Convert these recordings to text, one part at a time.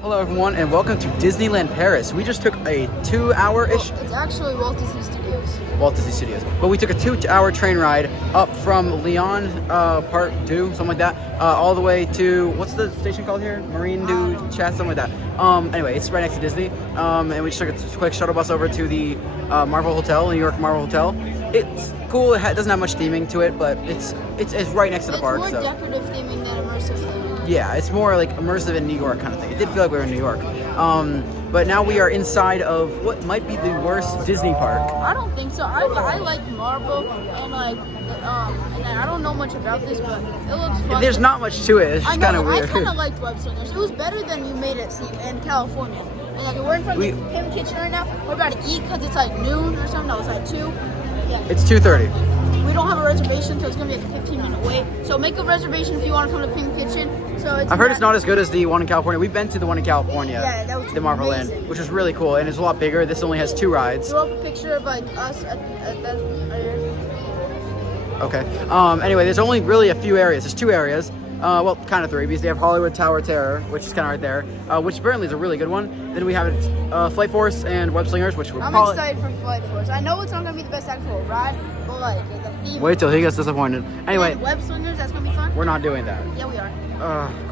Hello everyone and welcome to Disneyland Paris. We just took a 2-hour-ish... Well, it's actually Walt Disney Studios. Walt Disney Studios. But we took a 2-hour train ride up from Lyon, Part 2, something like that, all the way to, what's the station called here? Marine du Chat, something like that. Anyway, it's right next to Disney. And we just took a quick shuttle bus over to the Marvel Hotel, New York Marvel Hotel. It's cool, it doesn't have much theming to it, but it's right next to the park. It's more decorative theming than immersive theming. Yeah, it's more like immersive in New York kind of thing. It did feel like we were in New York. But now we are inside of what might be the worst Disney park. I don't think so. I like Marvel and and I don't know much about this, but it looks fun. There's not much to it. It's just kind of weird. I kind of liked Web Slingers. It was better than you made it in California. And like we're in front of the Pim Kitchen right now. We're about to eat because it's like noon or something. No, it's like 2. Yeah. It's 2:30. We don't have a reservation, so it's gonna be like a 15-minute wait. So make a reservation if you want to come to Pim Kitchen. So I've heard it's not as good as the one in California. We've been to the one in California, yeah, that was the Marvel Land, which was really cool, and it's a lot bigger. This only has 2 rides. Throw up a picture of like us at that. Okay. Anyway, there's only really a few areas. There's 2 areas. Well, kind of 3, because they have Hollywood Tower Terror, which is kind of right there, which apparently is a really good one. Then we have Flight Force and Web Slingers, which we're I'm excited for Flight Force. I know it's not gonna be the best actual ride, but like the theme. Wait till he gets disappointed. Anyway, Web Slingers, that's gonna be fun. We're not doing that. Yeah, we are.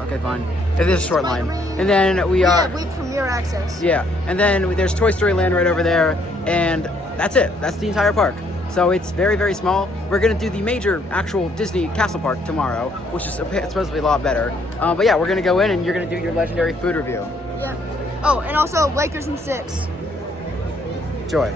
Okay, fine. It is a short line. And then we are... Yeah, we premiere access. Yeah, and then there's Toy Story Land right over there, and that's it. That's the entire park. So it's very, very small. We're going to do the major actual Disney Castle Park tomorrow, which is supposed to be a lot better. But yeah, we're going to go in and you're going to do your legendary food review. Yeah. Oh, and also Lakers in 6. Joy.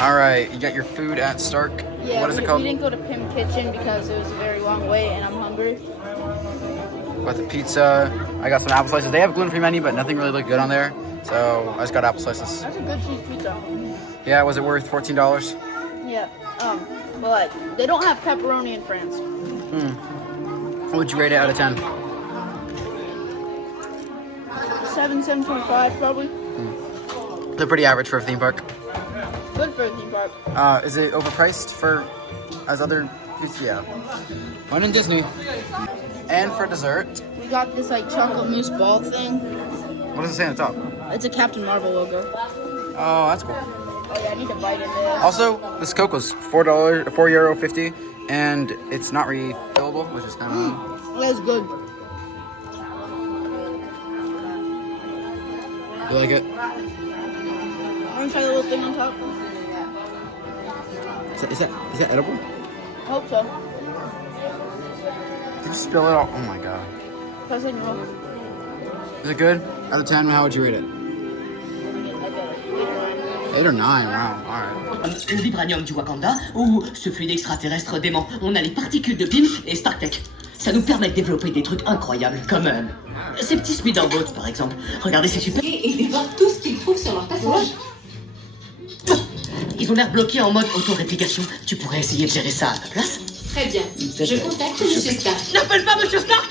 All right, you got your food at Stark. Yeah, what is it called? We didn't go to Pim Kitchen because it was a very long wait and I'm hungry. Got the pizza. I got some apple slices. They have a gluten-free menu, but nothing really looked good on there. So I just got apple slices. That's a good cheese pizza. Yeah, was it worth $14? Yeah. But like they don't have pepperoni in France. What would you rate it out of 10? 7.5 probably. They're pretty average for a theme park. Good for a theme park. Is it overpriced for as other? Yeah. One in Disney. And for dessert, we got this like chocolate mousse ball thing. What does it say on the top? It's a Captain Marvel logo. Oh, that's cool. Oh yeah, I need to bite in this. Also, this Coke was €4.50, and it's not refillable, which is kind of. That's good. You like it? Want to try the little thing on top? Is that edible? I hope so. Did you spill it all? Oh my god. Is it good? Out of 10, how would you rate it? 8 or 9, wow, alright. Le vibranium du Wakanda ou ce fluide extraterrestre dément. On a les particules de Pym et StarTech. Ça nous permet de développer des trucs incroyables, comme ces petits speederboats par exemple. Regardez, c'est super. Et dévorent tout ce qu'ils trouvent sur leur passage. Ils ont l'air bloqués en mode auto-réplication. Tu pourrais essayer de gérer ça à ta place? Très bien. Je contacte Monsieur Stark. N'appelle pas Monsieur Stark!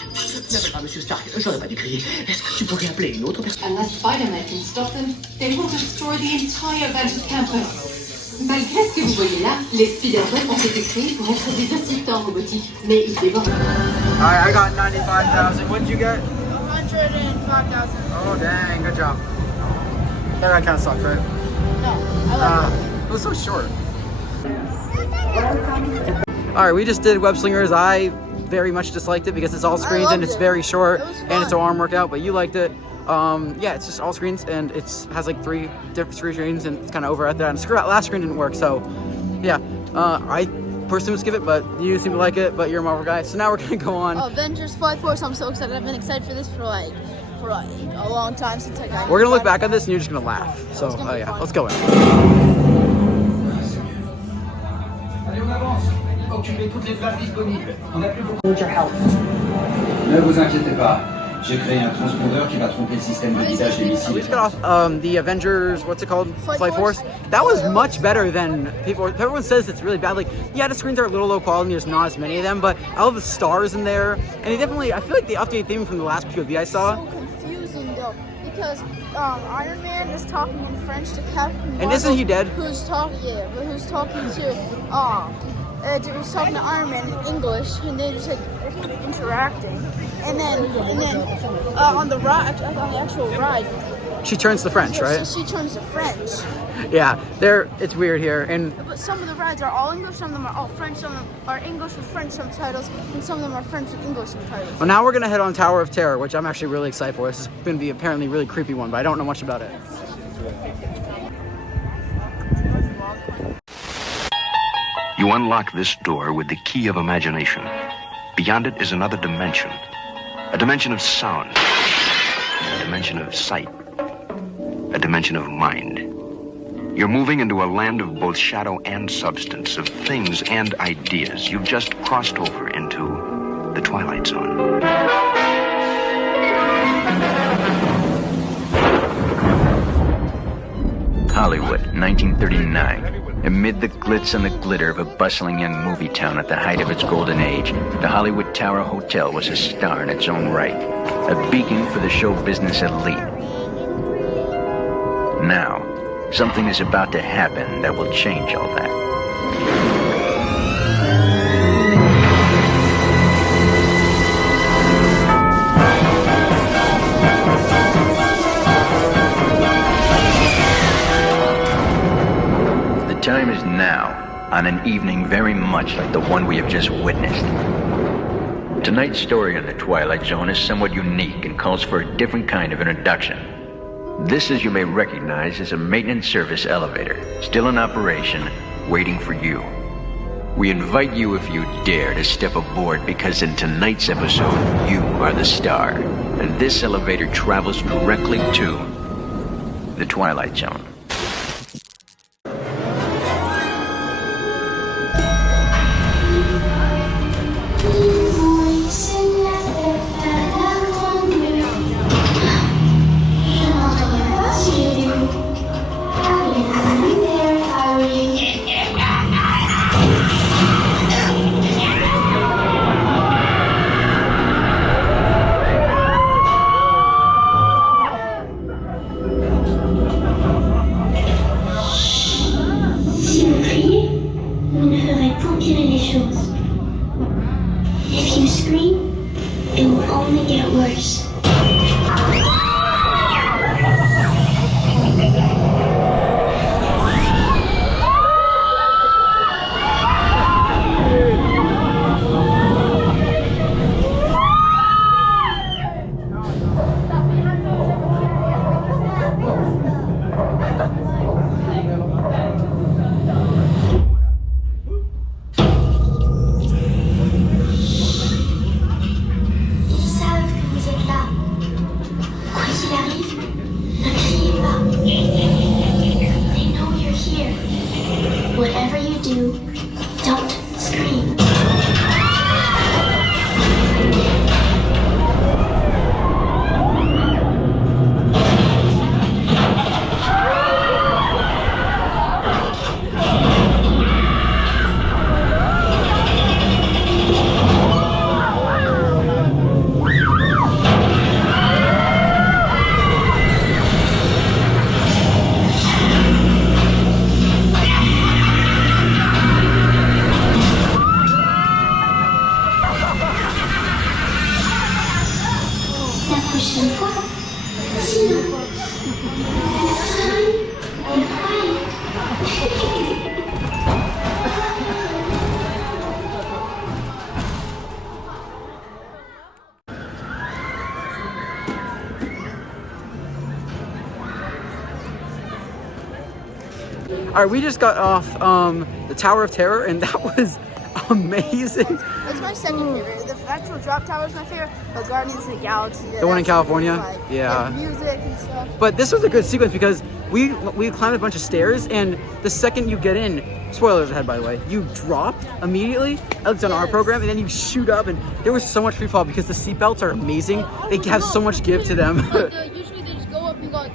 N'appelle pas Monsieur Stark, j'aurais pas dû crier. Est-ce que tu pourrais appeler une autre personne? Unless Spider-Man can stop them, they will destroy the entire Avengers campus. Malgré ce que vous voyez là, les Spider-Man ont été créés pour être des assistants robotiques, mais ils dévorent. Alright, I got 95,000. What did you get? 105,000. Oh dang, good job. That ride kind of sucked, right? No, I like it. It was so short. Alright, we just did Web Slingers. I very much disliked it because it's all screens and it's very short and it's an arm workout, but you liked it. Yeah, it's just all screens and it has like 3 different screens and it's kind of over at that. And last screen didn't work, so yeah. I personally would skip it, but you seem to like it, but you're a Marvel guy. So now we're gonna go on. Avengers Flight Force, I'm so excited. I've been excited for this for like a long time since I got. We're gonna look back on this and you're just gonna laugh. So yeah, let's go in. Need your help. Ne vous inquiétez pas, J'ai créé un transpondeur qui va tromper le système de guidage des missiles. We just got off the Avengers, what's it called? Flight Force. That was much better than people. Everyone says it's really bad. Like, yeah, the screens are a little low quality. There's not as many of them, but I love the stars in there. And they definitely, I feel like they updated theme from the last POV I saw. So confusing though, because Iron Man is talking in French to Captain Marvel. And isn't he dead? Who's talking to who's talking to Iron Man in English, and they just like interacting. And then on the ride, on the actual ride, She turns to French, right? she turns to French. Yeah, it's weird here. And But some of the rides are all English, some of them are all French, some of them are English with French subtitles, and some of them are French with English subtitles. well, now we're gonna head on Tower of Terror, which I'm actually really excited for. This is gonna be apparently a really creepy one, but I don't know much about it. You unlock this door with the key of imagination. Beyond it is another dimension. A dimension of sound. A dimension of sight. A dimension of mind. You're moving into a land of both shadow and substance, of things and ideas. You've just crossed over into the Twilight Zone. Hollywood, 1939. Amid the glitz and the glitter of a bustling young movie town at the height of its golden age, the Hollywood Tower Hotel was a star in its own right, a beacon for the show business elite. Now, something is about to happen that will change all that. The time is now, on an evening very much like the one we have just witnessed. Tonight's story on the Twilight Zone is somewhat unique and calls for a different kind of introduction. This, as you may recognize, is a maintenance service elevator, still in operation, waiting for you. We invite you, if you dare, to step aboard, because in tonight's episode, you are the star, and this elevator travels directly to the Twilight Zone. If you scream, it will only get worse. Whatever you do, don't scream. La prochaine fois, sinon, all right, we just got off the Tower of Terror, and that was amazing. It's my second favorite. The actual drop tower is my favorite, but Guardians of the Galaxy. The one in California? Like, Yeah. music and stuff. But this was a good sequence because we climbed a bunch of stairs, and the second you get in, spoilers ahead by the way, you drop immediately, at least on our program, and then you shoot up, and there was so much free fall because the seatbelts are amazing. They have so much give to them. Usually they just go up and go like,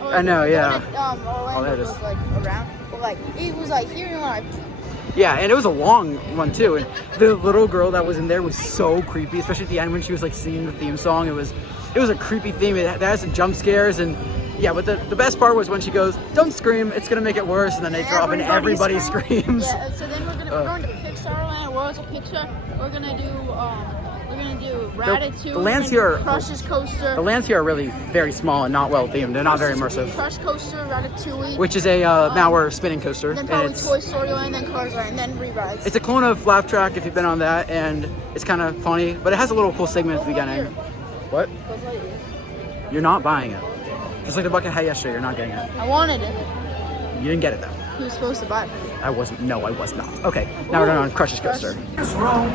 I know, yeah. Orlando there it is. was like around, but like it was like here and like. Yeah, and it was a long one too. And the little girl that was in there was so creepy, especially at the end when she was like singing the theme song. It was a creepy theme. It had some jump scares, and yeah. But the best part was when she goes, "Don't scream, it's gonna make it worse," and then they drop and everybody screams. Yeah. So then we're going to Pixar Land, Worlds of Pixar. We're gonna do Ratatouille. The lands here are Crush's Coaster. The lands here are really very small and not well themed. They're not very immersive. Crush Coaster, Ratatouille. Which is a now we're spinning coaster. Then probably Toy Story Land, then Cars Land, then re-rides. It's a clone of Laugh Track if you've been on that, and it's kind of funny, but it has a little cool segment at the beginning. What? You're not buying it. Just like the bucket hat yesterday, you're not getting it. I wanted it. You didn't get it though. Who was supposed to buy it for me? I wasn't. No, I was not. Okay, now we're going on Crush's Coaster. Ils sont là!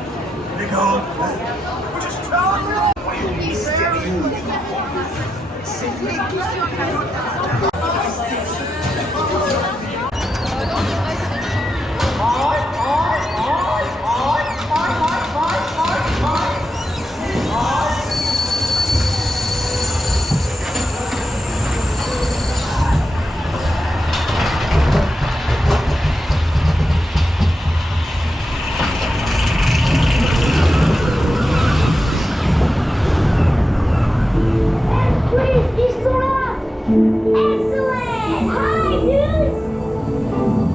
Excellent! Hi, dudes!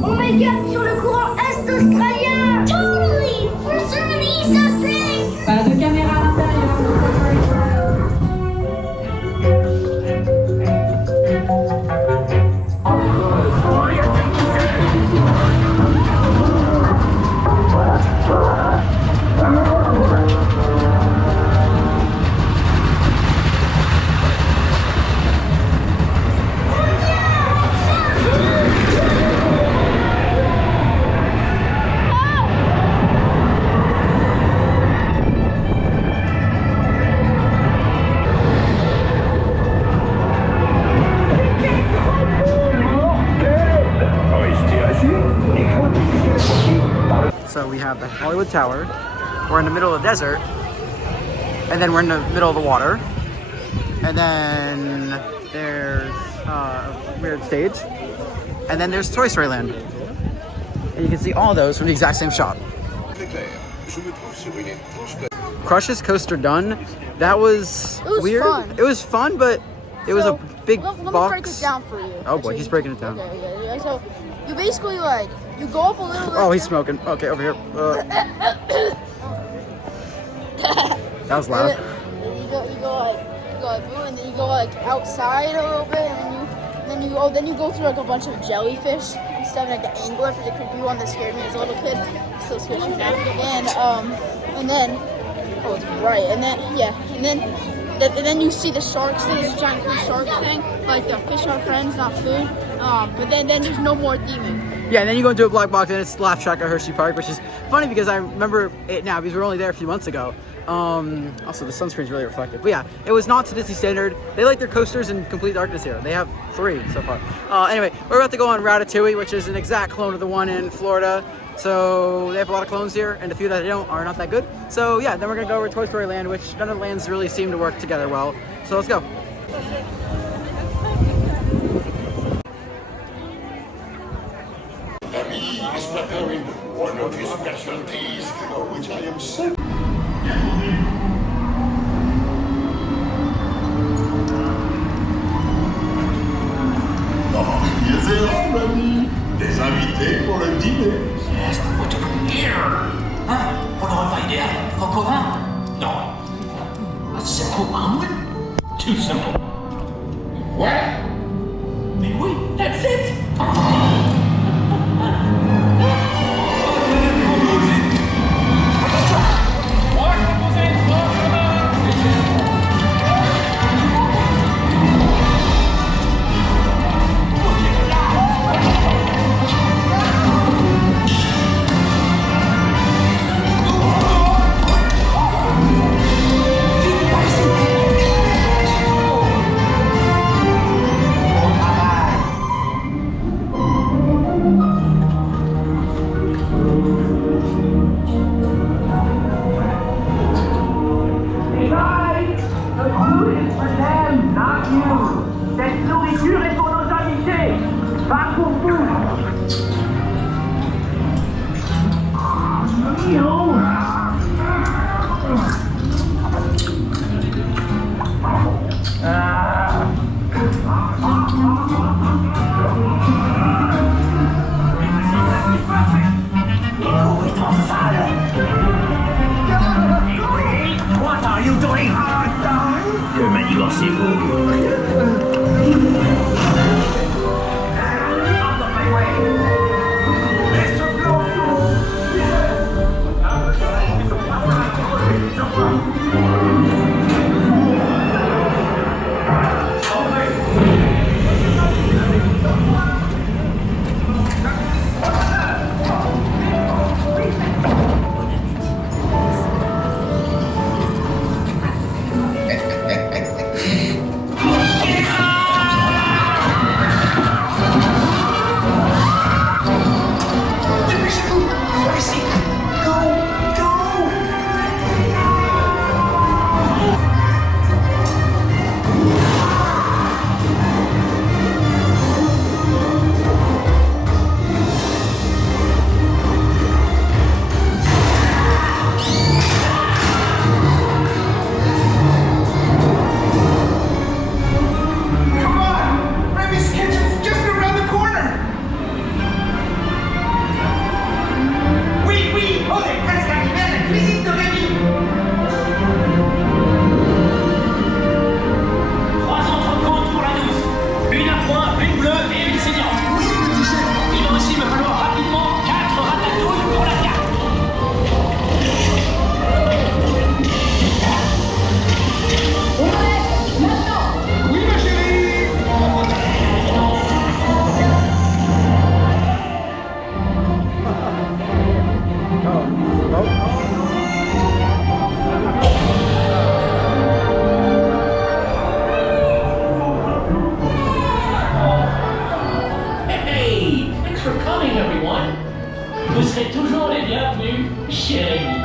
Oh my god, sur le courant est australien! Totally! We're serving East Australia! Pas de caméra à l'intérieur. So we have the Hollywood Tower. We're in the middle of the desert, and then we're in the middle of the water, and then there's a weird stage, and then there's Toy Story Land, and you can see all those from the exact same shot. Crush's Coaster done. That was weird. Fun. It was fun, but it was a big let me box. break it down for you. Oh boy, he's breaking it down. Okay. So you basically like you go up a little bit. Oh, he's smoking. Okay, over here. That was loud. You go like boom, and then you go like outside a little bit, and then you go through like a bunch of jellyfish and stuff, like the angler for the creepy one that scared me as a little kid. Still scares me now. And then oh, it's bright, and then you see the sharks thing, this giant blue shark thing, like the fish are friends, not food. But then there's no more theming. Yeah, and then you go into a black box and it's Laugh Track at Hershey Park, which is funny because I remember it now because we were only there a few months ago. Also, the sunscreen's really reflective. But yeah, it was not to Disney standard. They like their coasters in complete darkness here. They have 3 so far. Anyway, we're about to go on Ratatouille, which is an exact clone of the one in Florida. So they have a lot of clones here, and the few that they don't are not that good. So yeah, then we're gonna go over to Toy Story Land, which none of the lands really seem to work together well. So let's go. He's preparing one of his specialties, which I am so... Des invités pour le dîner. Yes, what do we here? Hein? Pour le repas idéal, coq au vin? Non. A simple omelet? Too simple. What? Mais oui, that's it! Le coup est for them, not you. Cette nourriture est pour nos invités, pas pour vous. Yo. What are you doing? Que manigancez-vous? Out of my way! Vous serez toujours les bienvenus, chers amis.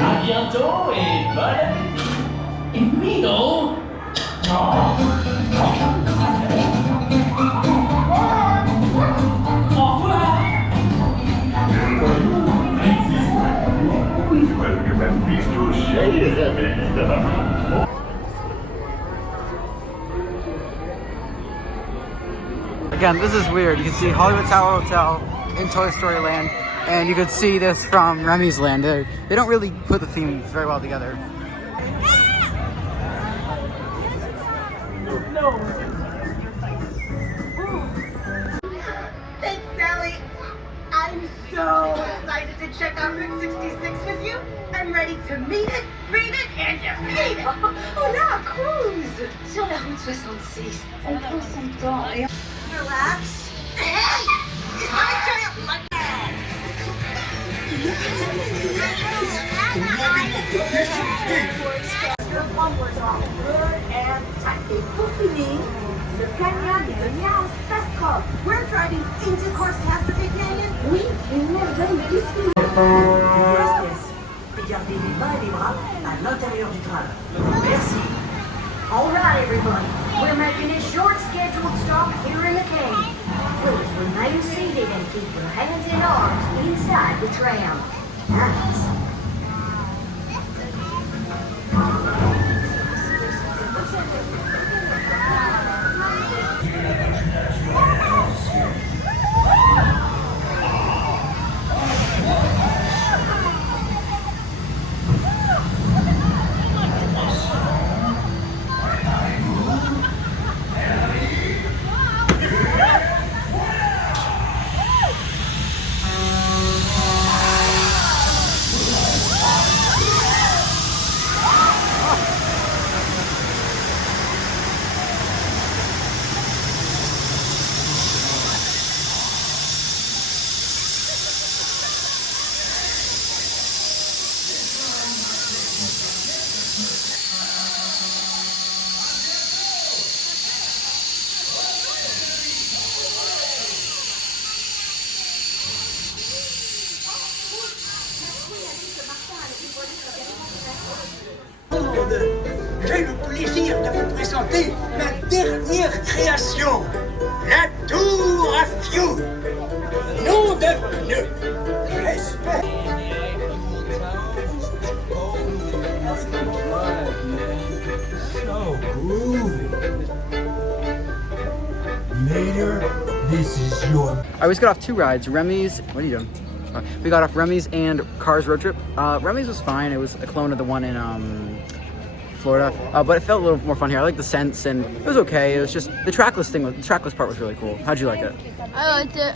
À bientôt et bonne appétit. Et Mino. Au revoir. Again, this is weird. You can see Hollywood Tower Hotel in Toy Story Land, and you could see this from Remy's Land. They don't really put the themes very well together. Thanks, Sally. I'm so excited to check out Route 66 with you. I'm ready to meet it, read it, and defeat it. Oh, là, cruise. Sur la route 66, on prend son temps et relax. It's my giant lucky. Your bumpers are good and tight. Pour finir, le canyon de Nias Tascop. We're driving into Course Cascade Canyon. Oui, et nous allons ici. Et gardez les mains et les bras à l'intérieur du train. Merci. All right, everybody. We're making a short scheduled stop here in the cave. Please remain seated and keep your hands and arms inside the tram. Nice. plaisir de vous présenter ma dernière création, la tour à fioul. Nom de pneu. Respect. So groovy. Mater, this is your... I always got off 2 rides. Remy's, what are you doing? We got off Remy's and Cars Road Trip. Remy's was fine. It was a clone of the one in Florida, but it felt a little more fun here. I like the scents, and it was okay. It was just the trackless part was really cool. How'd you like it? I liked it.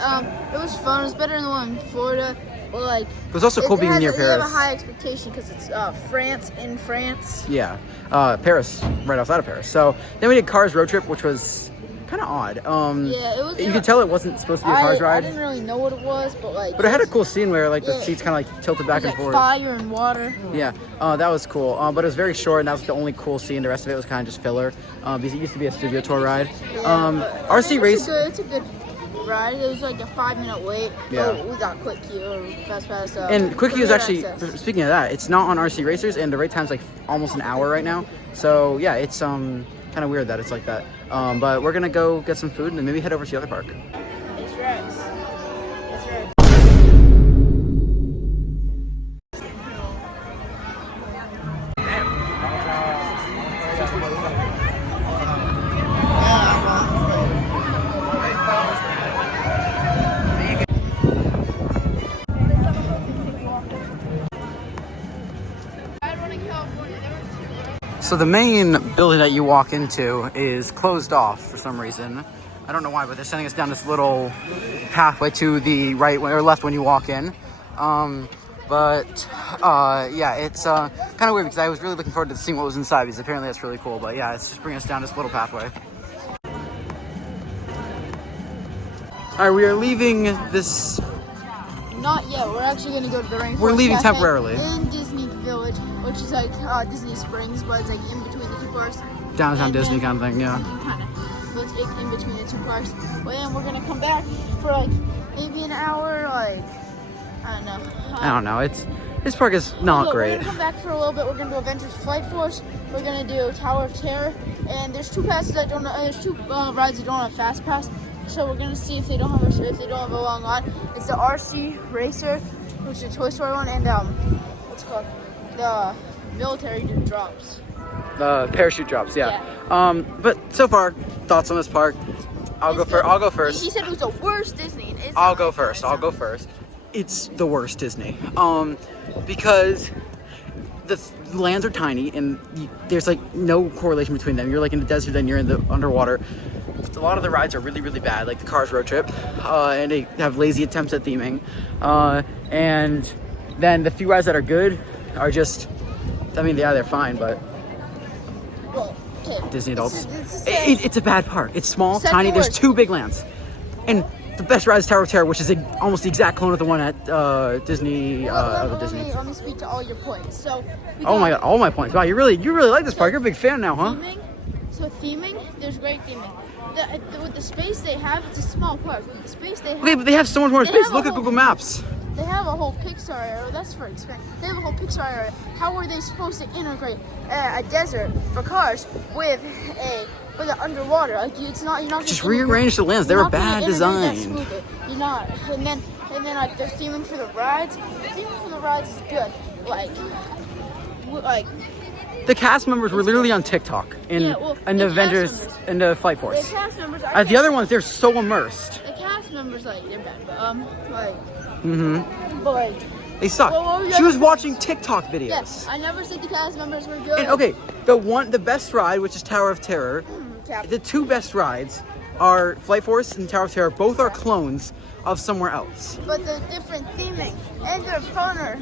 It was fun. It was better than the one in Florida. But like, it was also cool being near Paris. You have a high expectation because it's France in France. Yeah, Paris, right outside of Paris. So then we did Cars Road Trip, which was kind of odd. Yeah, it was. You could tell it wasn't supposed to be a Cars ride. I didn't really know what it was, but like. But it had a cool scene where like the seats kind of like tilted back and forth. Fire and water. Yeah, that was cool. But it was very short, and that was the only cool scene. The rest of it was kind of just filler. Because it used to be a studio tour ride. RC Race. It's a good ride. It was like a 5-minute wait. Yeah. We got Quick Queue or Fast Pass. And Quick Queue is actually, speaking of that, it's not on RC Racers, and the wait time's like almost an hour right now. So yeah, it's kind of weird that it's like that. But we're gonna go get some food and then maybe head over to the other park. It's Rex. It's Rex. So the main building that you walk into is closed off for some reason. I don't know why, but they're sending us down this little pathway to the right or left when you walk in. Yeah, it's kind of weird because I was really looking forward to seeing what was inside because apparently that's really cool. But yeah, it's just bringing us down this little pathway. All right, we are leaving this. Not yet. We're actually going to go to the Rainforest We're leaving Cafe temporarily. in Disney Village, which is like Disney Springs, but it's like in between the 2 parks. Downtown Disney kind of thing, yeah. Kind of. But it's in between the 2 parks. But then we're going to come back for like maybe an hour, like, I don't know. I don't know. This park is not great. We're going to come back for a little bit. We're going to do Avengers Flight Force. We're going to do Tower of Terror. And there's 2 passes that don't. There's 2 rides that don't have Fast Pass. So we're gonna see if they don't have a long line. It's the RC Racer, which is a Toy Story one, and what's it called? The military drops. The parachute drops, yeah. But so far, thoughts on this park? I'll go first. He said it was the worst Disney. I'll go first. It's the worst Disney. Because the lands are tiny and there's like no correlation between them. You're like in the desert, then you're in the underwater. A lot of the rides are really, really bad, like the Cars Road Trip, and they have lazy attempts at theming. And then the few rides that are good are just, I mean, yeah, they're fine, but Disney adults. It's a bad park. It's small, tiny. There's 2 big lands, and the best ride is Tower of Terror, which is almost the exact clone of the one at Disney. Disney. Let me speak to all your points. So. Oh my God, all my points. Wow, you really like this park. You're a big fan now, huh? Theming, there's great theming. With the space they have, it's a small park. With the space they have, okay, but they have so much more space. Look at Google Maps. They have a whole Pixar area. That's for expensive. They have a whole Pixar area. How are they supposed to integrate a desert for cars with an underwater? Like you're not just rearrange the lands. They were bad designed. You're not. And then like the theming for the rides. The theming for the rides is good. Like. The cast members were literally on TikTok in the Avengers and the Flight Force. The cast members. The other ones, they're so immersed. The cast members, like, they're bad, but But they suck. She was watching TikTok videos. Yes, I never said the cast members were good. And okay, the best ride, which is Tower of Terror. The 2 best rides are Flight Force and Tower of Terror. Both are clones of somewhere else. But they're different theming, and they're funner.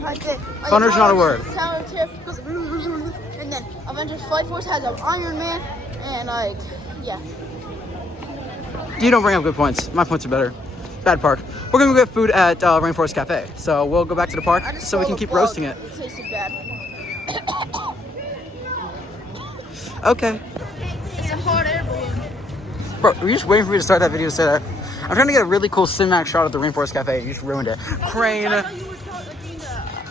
Funner's not a word. Tower of Terror, and then Avengers Flight Force has an Iron Man, and yeah. You don't bring up good points. My points are better. Bad park. We're gonna go get food at Rainforest Cafe. So we'll go back to the park so we can keep roasting it. It tasted bad. Okay. It's a hot air balloon. Bro, were you just waiting for me to start that video to say that? I'm trying to get a really cool cinematic shot of the Rainforest Cafe. You just ruined it. Crane. I thought you were talking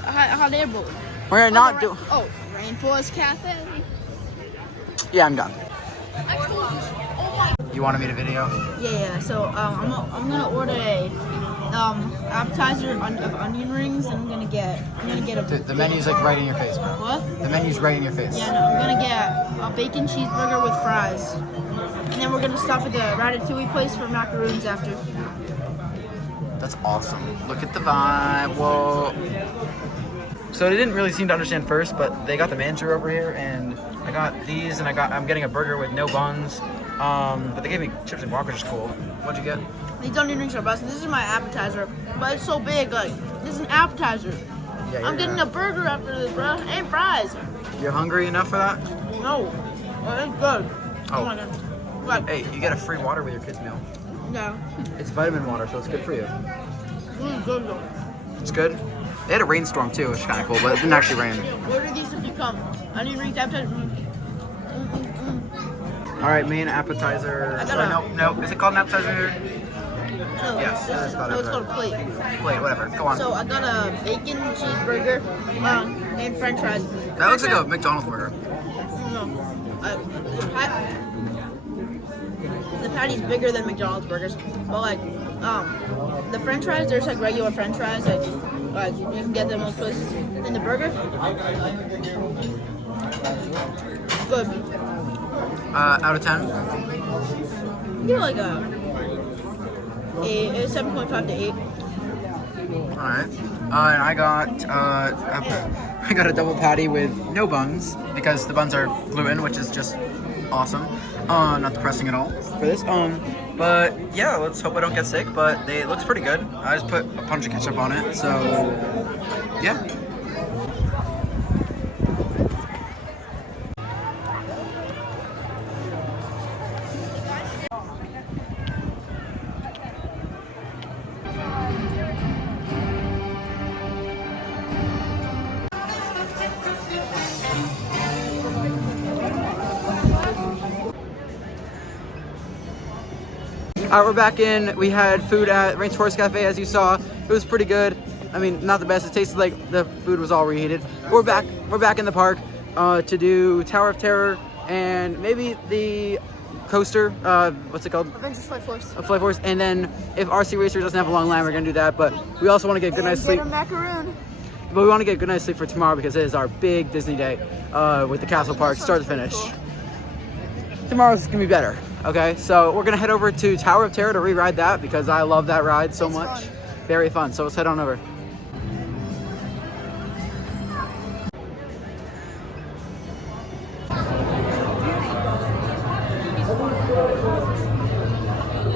a hot air balloon. We're not doing. Oh, Rainforest Cafe. Yeah, I'm done. You wanted me to video? Yeah. So I'm gonna order a appetizer of onion rings, and I'm gonna get a. The menu's like right in your face, bro. What? The menu's right in your face. Yeah, no, I'm gonna get a bacon cheeseburger with fries, and then we're gonna stop at the ratatouille place for macaroons after. That's awesome. Look at the vibe. Whoa. So they didn't really seem to understand first, but they got the manager over here, and I got these, and I'm getting a burger with no buns. But they gave me chips and guac, which is cool. What'd you get? These onion rings are best. This is my appetizer, but it's so big. Like, this is an appetizer. Yeah, I'm getting a burger after this, bro, and fries. You're hungry enough for that? No, it's good. Oh my god. Hey, you get a free water with your kids' meal. Yeah. It's vitamin water, so it's good for you. Really good though. It's good. They had a rainstorm too, which is kind of cool, but it didn't actually rain. Order these if you come. Onion rings, appetizer. All right, main appetizer. No. Is it called an appetizer here? No, Yes, it's called it's called a plate. Plate, whatever. Go on. So I got a bacon cheeseburger and French fries. That looks like a McDonald's burger. No, the patty's bigger than McDonald's burgers, but like the French fries, there's like regular French fries, like you can get them most places. And the burger, good. Out of 10? You're like a 7.5 to 8. All right. And I got a double patty with no buns because the buns are gluten, which is just awesome. Not depressing at all for this. But yeah, let's hope I don't get sick. But it looks pretty good. I just put a punch of ketchup on it, so yeah. All right, we're back in. We had food at Rainforest Cafe, as you saw. It was pretty good. I mean, not the best. It tasted like the food was all reheated. We're back in the park to do Tower of Terror and maybe the coaster. What's it called? Avengers Flight Force. Flight Force. And then if RC Racer doesn't have a long line, we're gonna do that. But we also want to get a good night's sleep. Get a macaroon. But we want to get a good night's sleep for tomorrow because it is our big Disney day with the Castle Park, start to finish. Tomorrow's gonna be better. Okay, so we're gonna head over to Tower of Terror to re-ride that because I love that ride so much. Fun. Very fun. So let's head on over.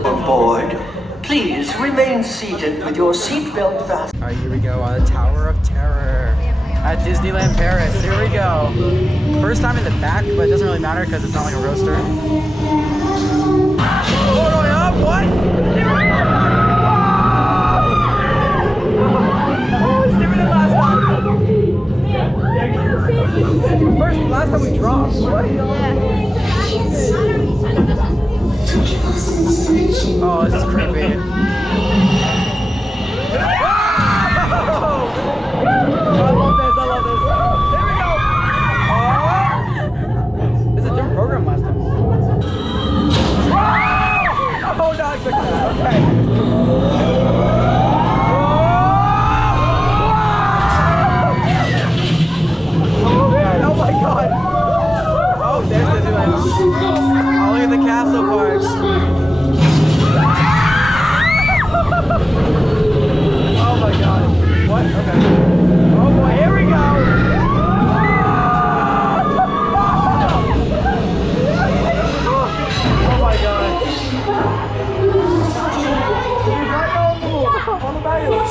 Aboard. Please remain seated with your seatbelt fastened. All right, here we go on the Tower of Terror at Disneyland Paris. Here we go. First time in the back, but it doesn't really matter because it's not like a roaster. Hold on up, what? Oh, it's different than last time. Last time we dropped, what? Oh, this is creepy. I love this. There we go. Oh, this is a different program last time. Oh, no, I took that. Okay. Oh, man. Oh, my God. Oh, there's Disneyland. Oh, look at the castle park. Oh, my God. What? Okay. Oh, boy. Here we go. Oh, my God.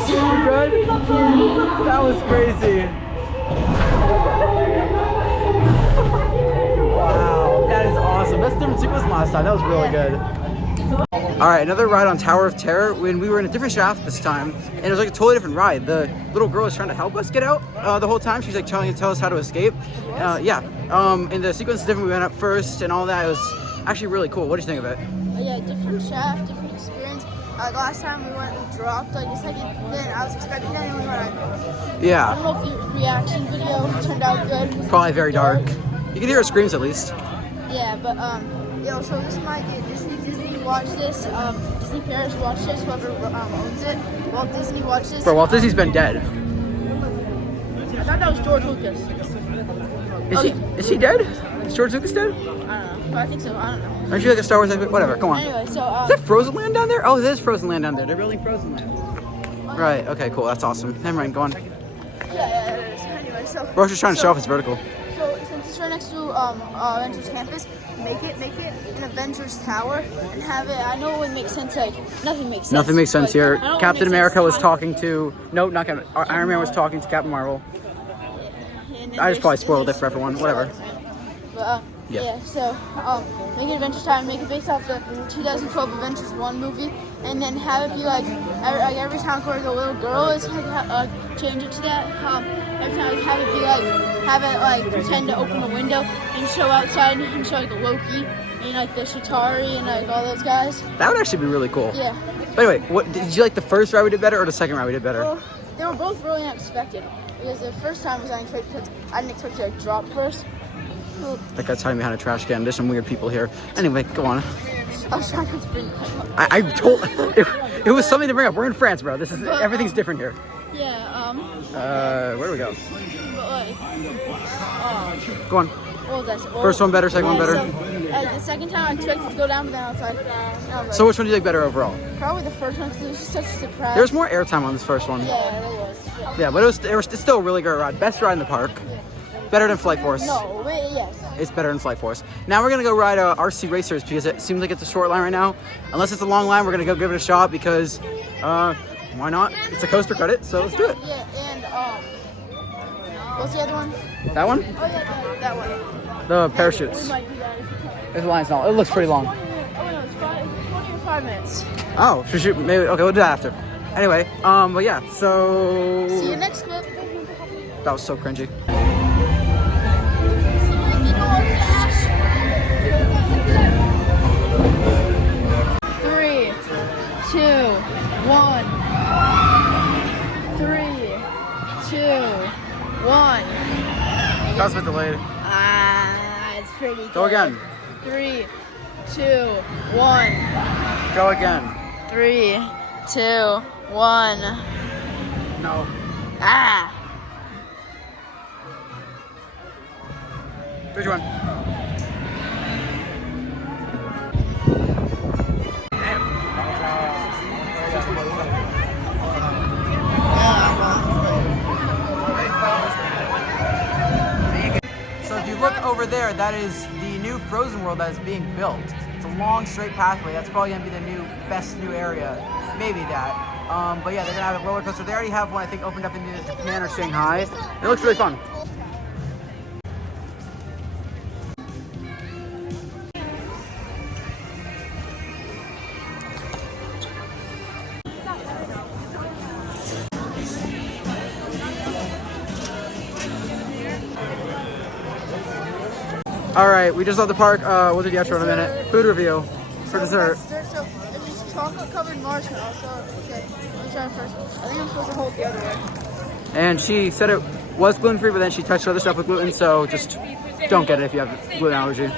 You good? That was crazy. Wow, that is awesome. That's different than last time. That was really good. All right, another ride on Tower of Terror. When we were in a different shaft this time, and it was like a totally different ride. The little girl was trying to help us get out the whole time. She's like trying to tell us how to escape. Yeah. And the sequence is different. We went up first and all that. It was actually really cool. What did you think of it? Yeah, different shaft, different experience. Last time we dropped like a second, then I was expecting that and we went. Yeah. I don't know if your reaction video turned out good. Probably very dark. You can hear her screams at least. Yeah, but yo, so this might get Disney watch this. Disney Paris watch this. Whoever owns it, Walt Disney watch this. Bro, Walt Disney's been dead. I thought that was George Lucas. Is he dead? Is George Lucas dead? I don't know. But I think so. I don't know. Aren't you like a Star Wars expert? Whatever, come on. Anyway, so Is that Frozen Land down there? Oh, there's Frozen Land down there. They're building Frozen Land. Right, okay, cool. That's awesome. Never mind, go on. Yeah, it is. Anyway, so Bro's just trying to show off his vertical. So since it's right next to Avengers Campus, make it an Avengers Tower and have it. I know it would make sense. Like nothing makes sense. Nothing makes sense here. I don't Captain make America sense. was talking to... No, not Captain... Iron Man was talking to Captain Marvel. And I just probably spoiled it for everyone. Whatever. But, yeah. So make it Adventure Time. Make it based off the 2012 Avengers 1 movie, and then have it be like every time where a little girl is change it to that. Every time have it be like pretend to open a window and show outside and show like Loki and like the Chitauri and like all those guys. That would actually be really cool. Yeah. By the way, what did you like the first ride we did better or the second ride we did better? Well, they were both really unexpected because the first time was unexpected because I didn't expect to like drop first. That guy's hiding behind a trash can. There's some weird people here. Anyway, go on. I was trying not to bring it up. I told it was something to bring up. We're in France, bro. This is everything's different here. Yeah. Where do we go? But like, Go on. what was I saying? First one better, second one better. So, the second time I expected to go down, but then I was like, So which one do you like better overall? probably the first one because it was just such a surprise. There was more airtime on this first one. Yeah, there was. Yeah, but it was still a really good ride. Best ride in the park. Better than Flight Force. No, yes. It's better than Flight Force. Now we're gonna go ride RC Racers because it seems like it's a short line right now. Unless it's a long line, we're gonna go give it a shot because why not? It's a coaster credit, so let's do it. Yeah, and what's the other one? That one? Oh yeah, that one. The parachutes. We might do that. This line's long. It looks pretty long. Oh no, it's 20 or 5 minutes. Oh, shoot, maybe. Okay, we'll do that after. Anyway, but yeah, so. See you next clip. That was so cringy. Three, two, one. 3, 2, 1. That was a bit delayed. It's pretty good. Go again. 3, 2, 1. Go again. 3, 2, 1. No. Which one? So if you look over there, that is the new Frozen World that is being built. It's a long straight pathway. That's probably gonna be the best new area. Maybe that. But yeah, they're gonna have a roller coaster. They already have one, I think, opened up in either Japan or Shanghai. It looks really fun. All right, we just left the park. We'll do the outro in a minute. Food review for dessert. So there's these chocolate-covered marshmallows. So okay, let me try it first. I think I'm supposed to hold the other way. And she said it was gluten-free, but then she touched other stuff with gluten, so just don't get it if you have a gluten allergy.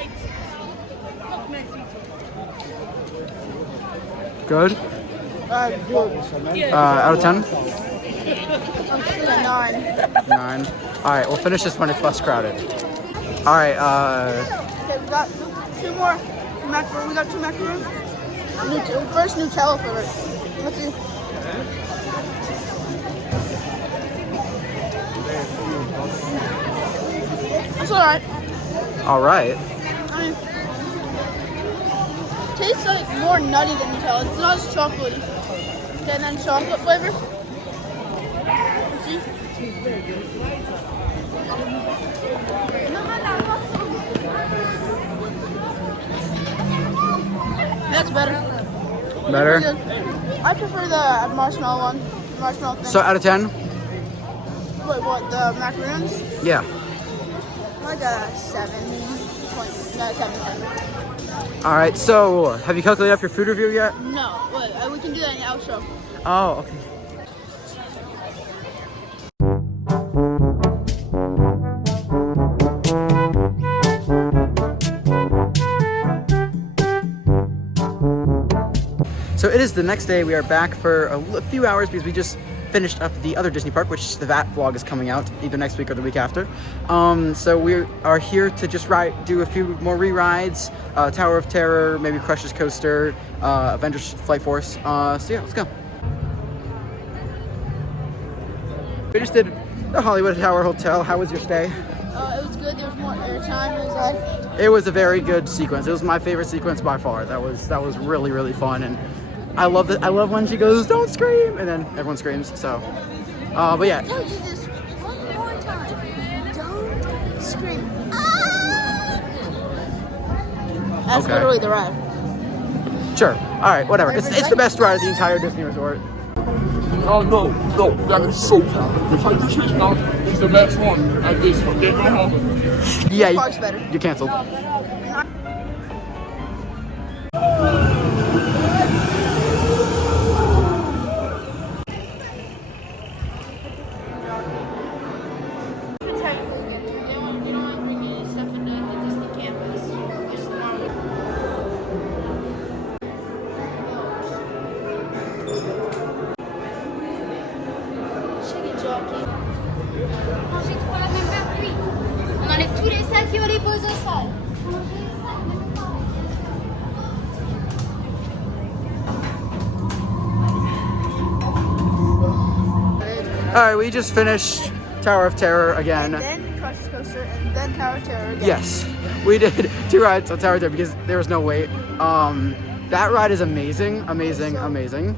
Good? Good. Out of 10? I'm giving it a 9. 9. All right, we'll finish this when it's less crowded. All right, Okay, we got 2 more macaroons. We got 2 macaroons. First Nutella flavor. Let's see. It's alright. all right. I mean, tastes like more nutty than Nutella. It's not as chocolatey. Okay, and then chocolate flavor. Let's see. That's better. Better? I prefer the marshmallow one. Marshmallow thing. So out of 10? Wait, what? The macaroons? Yeah. Like a 7. All right, so have you calculated up your food review yet? No, wait, we can do that in the outro. Oh, okay. So it is the next day. We are back for a few hours because we just finished up the other Disney park, which that vlog is coming out either next week or the week after. So we are here to just do a few more re-rides, Tower of Terror, maybe Crush's Coaster, Avengers Flight Force. So yeah, let's go. We just did the Hollywood Tower Hotel. How was your stay? It was good. There was more airtime. It was a very good sequence. It was my favorite sequence by far. That was really, really fun, and I love it. I love when she goes, "Don't scream," and then everyone screams. So, but yeah. I'll tell you this one more time. Don't scream. Ah! That's Okay. literally the ride. Sure. All right. Whatever. It's the best ride of the entire Disney resort. Oh, no, that is so bad. The Tiger Chase Mountain is the best one at this one. Get go home. Yeah, Park's better. You're canceled. On enlève tous les sacs et on les pose au sol. All right, we just finished Tower of Terror again. And then Crush's Coaster, and then Tower of Terror again. Yes, we did 2 rides on Tower of Terror because there was no wait. That ride is amazing, amazing, amazing.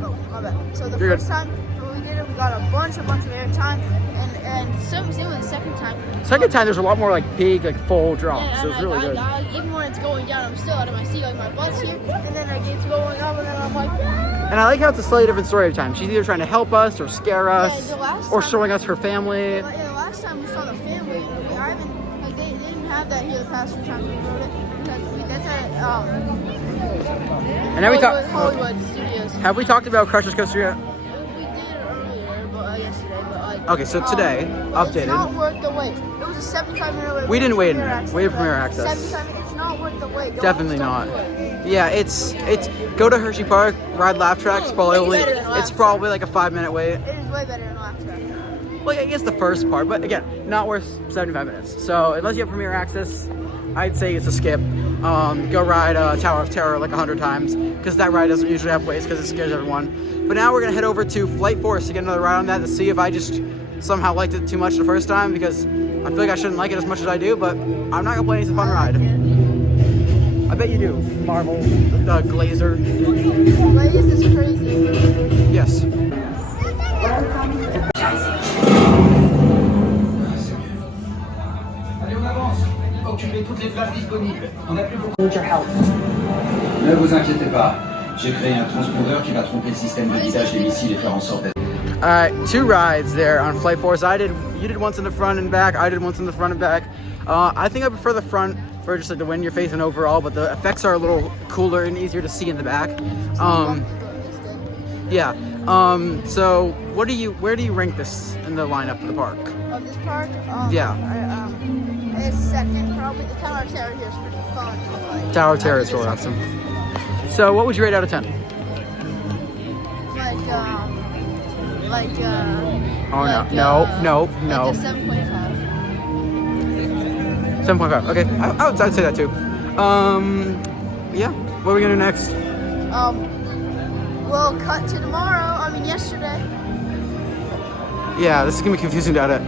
Oh, my bad. So the You're first time we did it, we got a bunch of airtime, and same with the second time. Second time, there's a lot more like big, like full drops. Yeah, So it's really good. Even when it's going down, I'm still out of my seat, like my butt's here, and then it's going up, and then I'm like, And I like how it's a slightly different story every time. She's either trying to help us or scare us, the last or time- showing us her family. Yeah, the last time we saw the family, I haven't, like, they didn't have that here the past few times we rode it, because that's at, And now we talk. Hollywood Studios. Have we talked about Crush's Coaster yet? We did earlier, but yesterday, but like. Okay, so today, It's updated. not worth the wait. It was a 75-minute wait. We didn't wait in Premier it. access. We had Premier access. 75 minutes. It's not worth the wait. Definitely not. Yeah, it's go to Hershey Park, ride lap tracks. Probably better than lap it's probably like a 5-minute wait. It is way better than last time. Well, yeah, I guess the first part, but again, not worth 75 minutes. So unless you have Premier access, I'd say it's a skip. Go ride Tower of Terror like 100 times because that ride doesn't usually have waits because it scares everyone. But now we're gonna head over to Flight Force to get another ride on that to see if I just somehow liked it too much the first time because I feel like I shouldn't like it as much as I do, but I'm not complaining. It's a fun ride. I bet you do. Marvel, the Glazer. Glaze is crazy. Yes. Allez, on avance. Occupez toutes les places disponibles. On n'a plus beaucoup. Need your help. Ne vous inquiétez pas. J'ai créé un transpondeur qui va tromper le système de guidage des missiles et faire en sorte d'être. Alright, 2 rides there on Flight Force. You did once in the front and back. I did once in the front and back. I think I prefer the front for just like the wind you're facing overall, but the effects are a little cooler and easier to see in the back. Yeah. So where do you rank this in the lineup of the park? Of this park? Yeah. It's second, probably. The Tower of Terror here is pretty fun. Like, Tower of Terror is really awesome. So what would you rate out of 10? Oh no. Like a 7.5. 7.5. Okay, I'd say that too. Yeah. What are we gonna do next? We'll cut to tomorrow. I mean yesterday. Yeah, this is gonna be confusing to edit.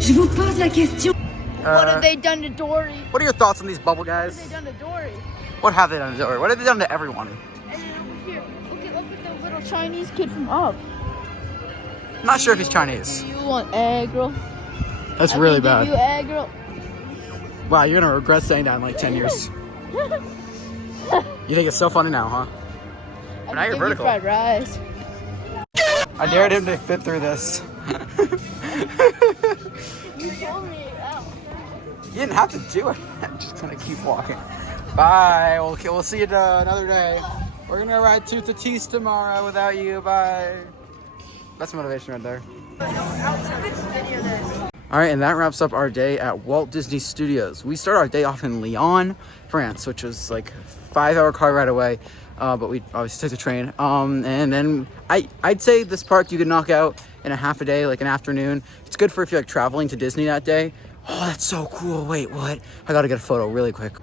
Je vous pose la question. What have they done to Dory? What are your thoughts on these bubble guys? What have they done to Dory? What have they done to Dory? What have they done to everyone? And then over here, look at the little Chinese kid from Up. Not sure if he's Chinese. You want egg roll? That's really Give bad. you egg roll. Wow, you're gonna regret saying that in like 10 years. You think it's so funny now, huh? But now you're vertical. Fried rice. I dared him to fit through this. You told me. You didn't have to do it. I'm just gonna keep walking. Bye. We'll see you another day. We're gonna ride to Tatis tomorrow without you. Bye. That's motivation right there. All right, and that wraps up our day at Walt Disney Studios. We start our day off in Lyon, France, which was like a 5-hour car ride away, but we obviously took the train. And then I'd say this park you could knock out in a half a day, like an afternoon. It's good for if you're like traveling to Disney that day. Oh, that's so cool. Wait, what? I gotta get a photo really quick.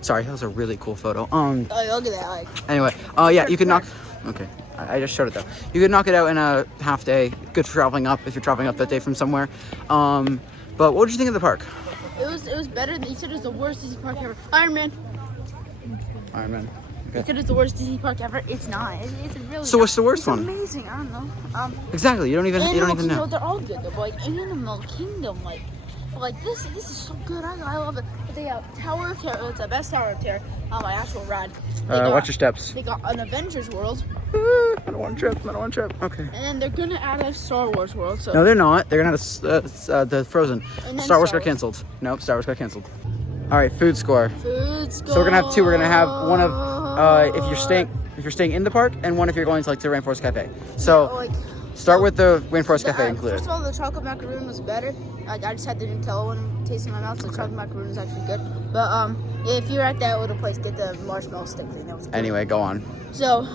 Sorry, that was a really cool photo. Oh, look at that. Like, anyway, yeah, you can knock. Okay, I just showed it though. You could knock it out in a half day. Good for traveling up if you're traveling up that day from somewhere. But what did you think of the park? it was better than you said. It was the worst Disney park ever. Iron Man. Okay. You said it's the worst Disney park ever. It's not. It's really. So not. what's the worst It's one? Amazing. I don't know. Exactly. You don't even Kingdom, know. they're all good though. But like Animal Kingdom, like this is so good. I love it. But they got Tower of Terror. It's the best Tower of Terror on my actual ride. Watch your steps. They got an Avengers World. I don't want to trip. Okay. And then they're gonna add a Star Wars World. So. No, they're not. They're gonna have the Frozen. Star Wars got Wars. canceled. Nope, Star Wars got canceled. All right, food score. Food score. So we're gonna have two. We're gonna have one of if you're staying in the park, and one if you're going to like the Rainforest Cafe. So start with the Rainforest Cafe included. First of all, the chocolate macaroon was better. Like I just had the Nutella one tasting in my mouth, so chocolate macaroon is actually good. But yeah, if you're at that little place, get the marshmallow stick thing. That was good. Anyway, go on. So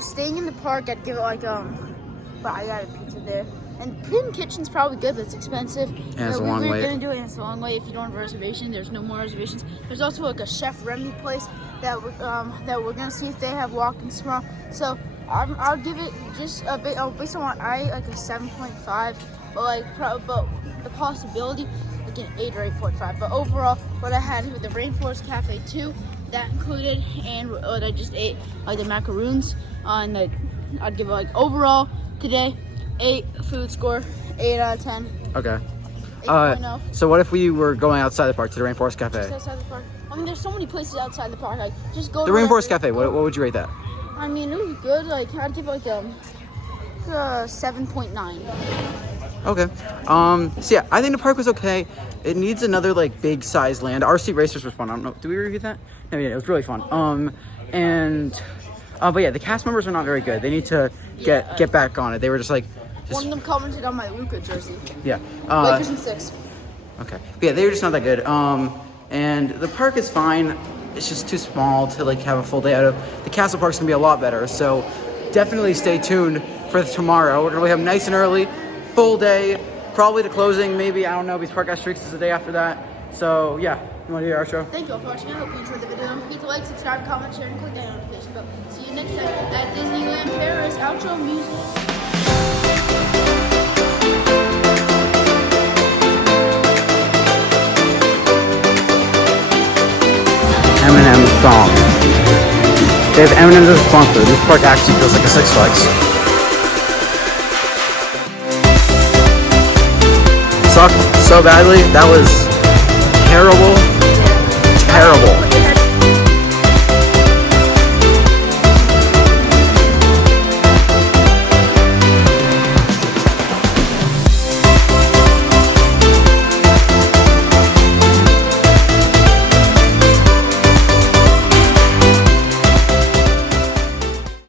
staying in the park, I'd give it like but I got a pizza there. And Pin Kitchen's probably good, but it's expensive. And it's a long wait. We're gonna do it, and it's a long way if you don't have a reservation. There's no more reservations. There's also like a Chef Remy place that we're gonna see if they have walk-ins tomorrow. So I'll give it just a bit. Based on what like a 7.5, but the possibility like an 8 or 8.5. But overall, what I had with the Rainforest Cafe 2, that included, and what I just ate, like the macaroons, and I'd give it like overall today 8 food score, 8 out of 10. Okay. 8.0. So what if we were going outside the park to the Rainforest Cafe? Just outside the park. I mean, there's so many places outside the park. Like, just go. The Rainforest Cafe. What would you rate that? I mean, it was good. Like, I'd give it like a 7.9. Okay. So yeah, I think the park was okay. It needs another like big size land. RC Racers was fun. I don't know. Did we review that? No, yeah, it was really fun. But yeah, the cast members are not very good. They need to get back on it. They were just like. One of them commented on my Luca jersey. Yeah. Lakers in 6. Okay. But yeah, they were just not that good. And the park is fine. It's just too small to like have a full day out of. The castle park's gonna be a lot better. So definitely stay tuned for tomorrow. We're gonna wake up nice and early, full day, probably the closing. Maybe, I don't know, because Park Asterix is the day after that. So yeah, you want to do your outro? Thank you all for watching. I hope you enjoyed the video. Don't forget to like, subscribe, comment, share, and click that notification bell. See you next time at Disneyland Paris. Outro music. Eminem song. They have Eminem as a sponsor. This park actually feels like a Six Flags. Sucked so badly. That was terrible.